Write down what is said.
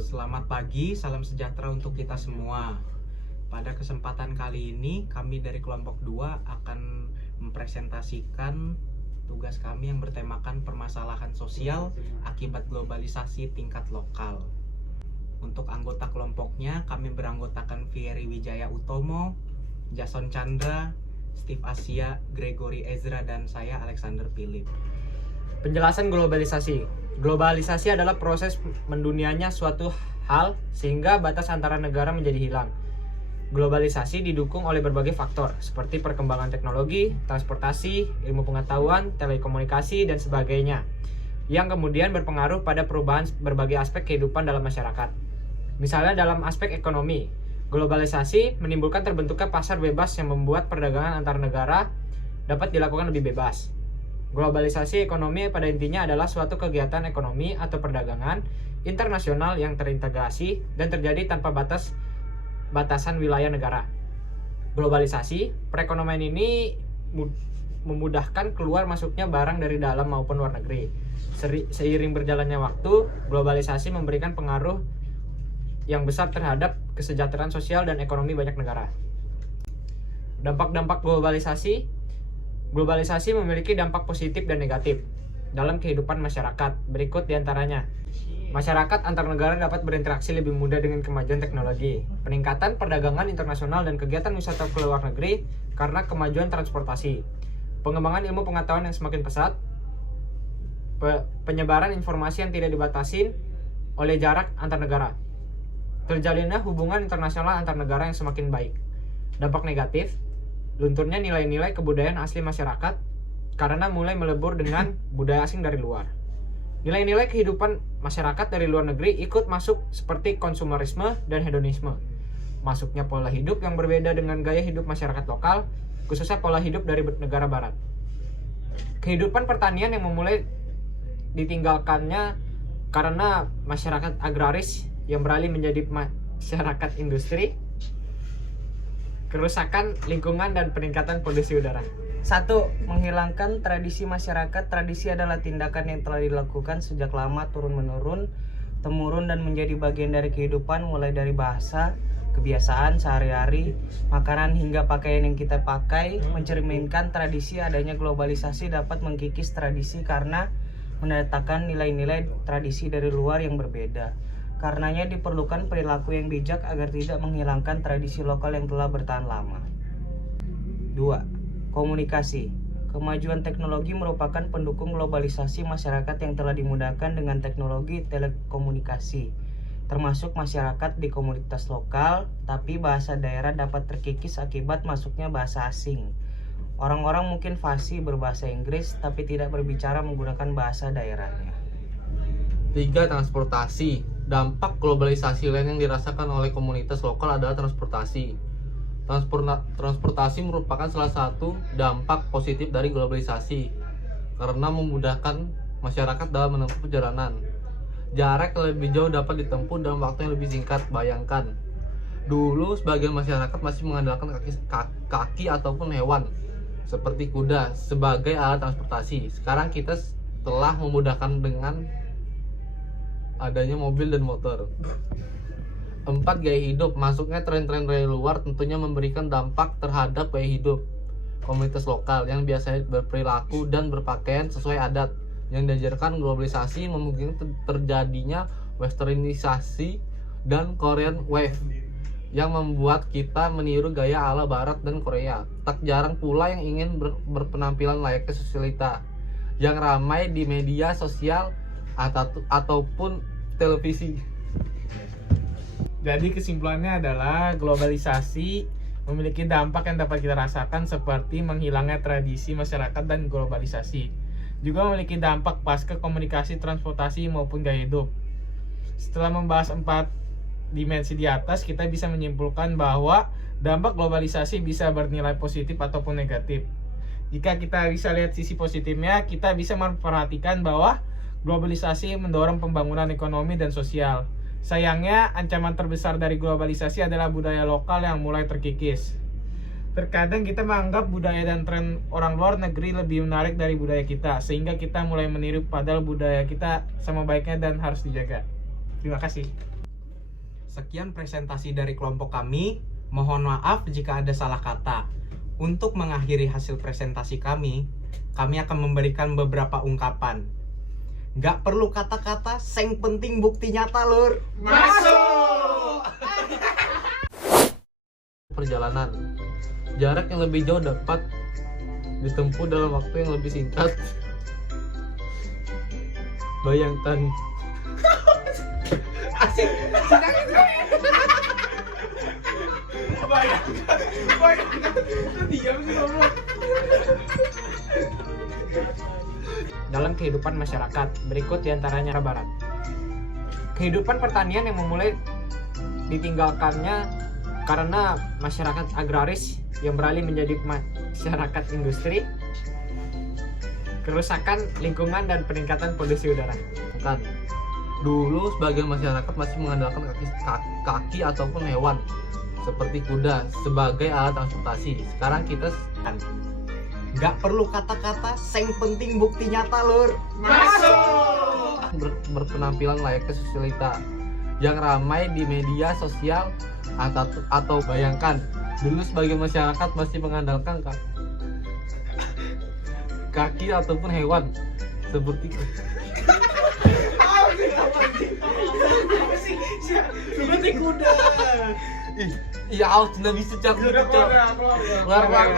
Selamat pagi, salam sejahtera untuk kita semua. Pada kesempatan kali ini, kami dari kelompok 2 akan mempresentasikan tugas kami yang bertemakan permasalahan sosial akibat globalisasi tingkat lokal. Untuk anggota kelompoknya, kami beranggotakan Fieri Wijaya Utomo, Jason Chandra, Steve Asia, Gregory Ezra, dan saya Alexander Philip. Penjelasan globalisasi. Globalisasi adalah proses mendunianya suatu hal sehingga batas antara negara menjadi hilang. Globalisasi didukung oleh berbagai faktor seperti perkembangan teknologi, transportasi, ilmu pengetahuan, telekomunikasi, dan sebagainya, yang kemudian berpengaruh pada perubahan berbagai aspek kehidupan dalam masyarakat. Misalnya dalam aspek ekonomi, globalisasi menimbulkan terbentuknya pasar bebas yang membuat perdagangan antar negara dapat dilakukan lebih bebas. Globalisasi ekonomi pada intinya adalah suatu kegiatan ekonomi atau perdagangan internasional yang terintegrasi dan terjadi tanpa batasan wilayah negara. Globalisasi perekonomian ini memudahkan keluar masuknya barang dari dalam maupun luar negeri. Seiring berjalannya waktu, globalisasi memberikan pengaruh yang besar terhadap kesejahteraan sosial dan ekonomi banyak negara. Dampak-dampak globalisasi. Globalisasi memiliki dampak positif dan negatif dalam kehidupan masyarakat. Berikut diantaranya. Masyarakat antar negara dapat berinteraksi lebih mudah dengan kemajuan teknologi. Peningkatan perdagangan internasional dan kegiatan wisata ke luar negeri karena kemajuan transportasi. Pengembangan ilmu pengetahuan yang semakin pesat. Penyebaran informasi yang tidak dibatasi oleh jarak antar negara. Terjalinnya hubungan internasional antar negara yang semakin baik. Dampak negatif. Lunturnya nilai-nilai kebudayaan asli masyarakat karena mulai melebur dengan budaya asing dari luar. Nilai-nilai kehidupan masyarakat dari luar negeri ikut masuk seperti konsumerisme dan hedonisme. Masuknya pola hidup yang berbeda dengan gaya hidup masyarakat lokal, khususnya pola hidup dari negara barat. Kehidupan pertanian yang memulai ditinggalkannya karena masyarakat agraris yang beralih menjadi masyarakat industri. Kerusakan lingkungan dan peningkatan polusi udara. 1. Menghilangkan tradisi masyarakat. Tradisi adalah tindakan yang telah dilakukan sejak lama turun-menurun, temurun dan menjadi bagian dari kehidupan, mulai dari bahasa, kebiasaan sehari-hari, makanan hingga pakaian yang kita pakai. Mencerminkan tradisi, adanya globalisasi dapat mengkikis tradisi karena mendatangkan nilai-nilai tradisi dari luar yang berbeda. Karenanya diperlukan perilaku yang bijak agar tidak menghilangkan tradisi lokal yang telah bertahan lama. 2. Komunikasi. Kemajuan teknologi merupakan pendukung globalisasi masyarakat yang telah dimudahkan dengan teknologi telekomunikasi, termasuk masyarakat di komunitas lokal, tapi bahasa daerah dapat terkikis akibat masuknya bahasa asing. Orang-orang mungkin fasih berbahasa Inggris, tapi tidak berbicara menggunakan bahasa daerahnya. 3. Transportasi. Dampak globalisasi lain yang dirasakan oleh komunitas lokal adalah transportasi. Transportasi merupakan salah satu dampak positif dari globalisasi karena memudahkan masyarakat dalam menempuh perjalanan. Jarak lebih jauh dapat ditempuh dalam waktu yang lebih singkat. Bayangkan, dulu sebagian masyarakat masih mengandalkan kaki ataupun hewan seperti kuda sebagai alat transportasi. Sekarang kita telah memudahkan dengan adanya mobil dan motor. 4. Gaya hidup. Masuknya tren-tren dari luar tentunya memberikan dampak terhadap gaya hidup komunitas lokal yang biasanya berperilaku dan berpakaian sesuai adat. Yang diajarkan globalisasi memungkinkan terjadinya westernisasi dan Korean wave yang membuat kita meniru gaya ala barat dan Korea. Tak jarang pula yang ingin berpenampilan layaknya sosialita yang ramai di media sosial ataupun televisi. Jadi kesimpulannya adalah globalisasi memiliki dampak yang dapat kita rasakan seperti menghilangnya tradisi masyarakat dan globalisasi. Juga memiliki dampak pasca komunikasi, transportasi maupun gaya hidup. Setelah membahas 4 dimensi di atas, kita bisa menyimpulkan bahwa dampak globalisasi bisa bernilai positif ataupun negatif. Jika kita bisa lihat sisi positifnya, kita bisa memperhatikan bahwa globalisasi mendorong pembangunan ekonomi dan sosial. Sayangnya, ancaman terbesar dari globalisasi adalah budaya lokal yang mulai terkikis. Terkadang kita menganggap budaya dan tren orang luar negeri lebih menarik dari budaya kita, sehingga kita mulai meniru padahal budaya kita sama baiknya dan harus dijaga. Terima kasih. Sekian presentasi dari kelompok kami. Mohon maaf jika ada salah kata. Untuk mengakhiri hasil presentasi kami akan memberikan beberapa ungkapan. Gak perlu kata-kata, seng penting bukti nyata, lur. Perjalanan. Jarak yang lebih jauh dapat ditempuh dalam waktu yang lebih singkat. Bayangkan. Dalam kehidupan masyarakat, berikut diantaranya Barat. Kehidupan pertanian yang memulai ditinggalkannya karena masyarakat agraris yang beralih menjadi masyarakat industri, kerusakan lingkungan dan peningkatan polusi udara. Kan. Dulu sebagian masyarakat masih mengandalkan kaki ataupun hewan seperti kuda sebagai alat transportasi. Sekarang kita Gak perlu kata-kata, seng penting bukti nyata, lur. berpenampilan layaknya sosialita yang ramai di media sosial atau bayangkan dulu sebagian masyarakat masih mengandalkan kaki ataupun hewan seperti Seperti kuda. iya, tidak bisa cak. Keluar.